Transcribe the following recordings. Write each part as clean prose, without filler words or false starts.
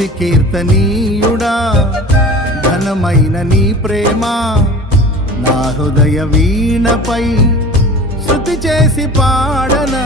స్తుతి కీర్తనీయుడా ఘనమైన నీ ప్రేమ నా హృదయ వీణపై స్తుతి చేసి పాడనా.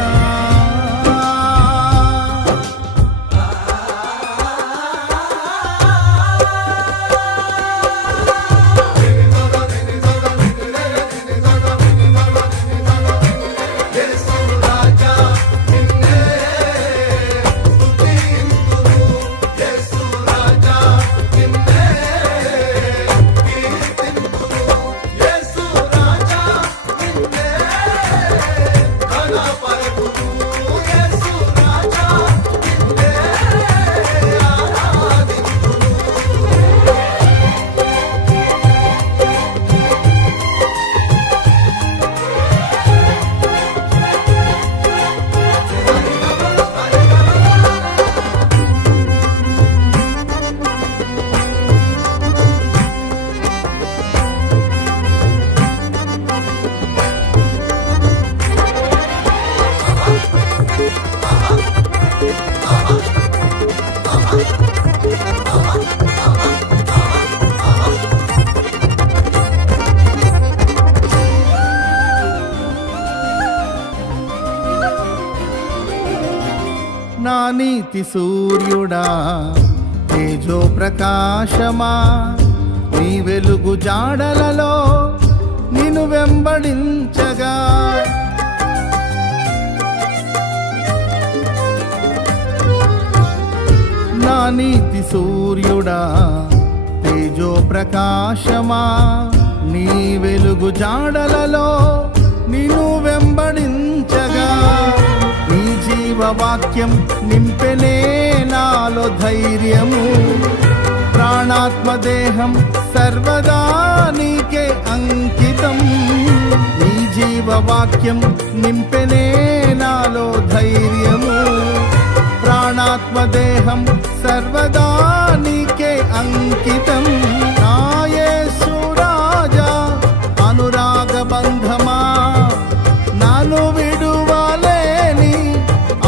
నా నీతి సూర్యుడా తేజో ప్రకాశమా నీ వెలుగు జాడలలో నిన్ను వెంబడించగా నా నీతి సూర్యుడా తేజో ప్రకాశమా నీ వెలుగు జాడలలో నిన్ను వెంబడించగా నీ జీవవాక్యం నింపెనే నాలో ధైర్యము ప్రాణాత్మదేహం సర్వదా నీకే అంకితం నీ జీవవాక్యం నింపెనే నాలో ధైర్యము ప్రాణాత్మదేహం సర్వదా నీకే అంకితం. నా యేసు రాజా అనురాగ బంధమా నాను విడువలేని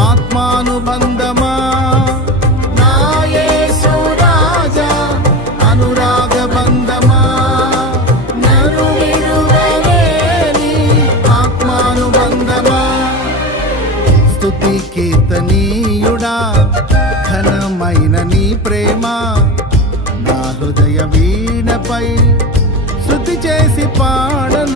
ఆత్మానుబంధమా నా యేసు రాజా అనురాగ బంధమా నన్ను విడువలేని ఆత్మానుబంధమా. స్తుతి కీర్తనీయుడా ఘనమైన నీ ప్రేమ నా హృదయ వీణపై శృతి చేసి పాడను.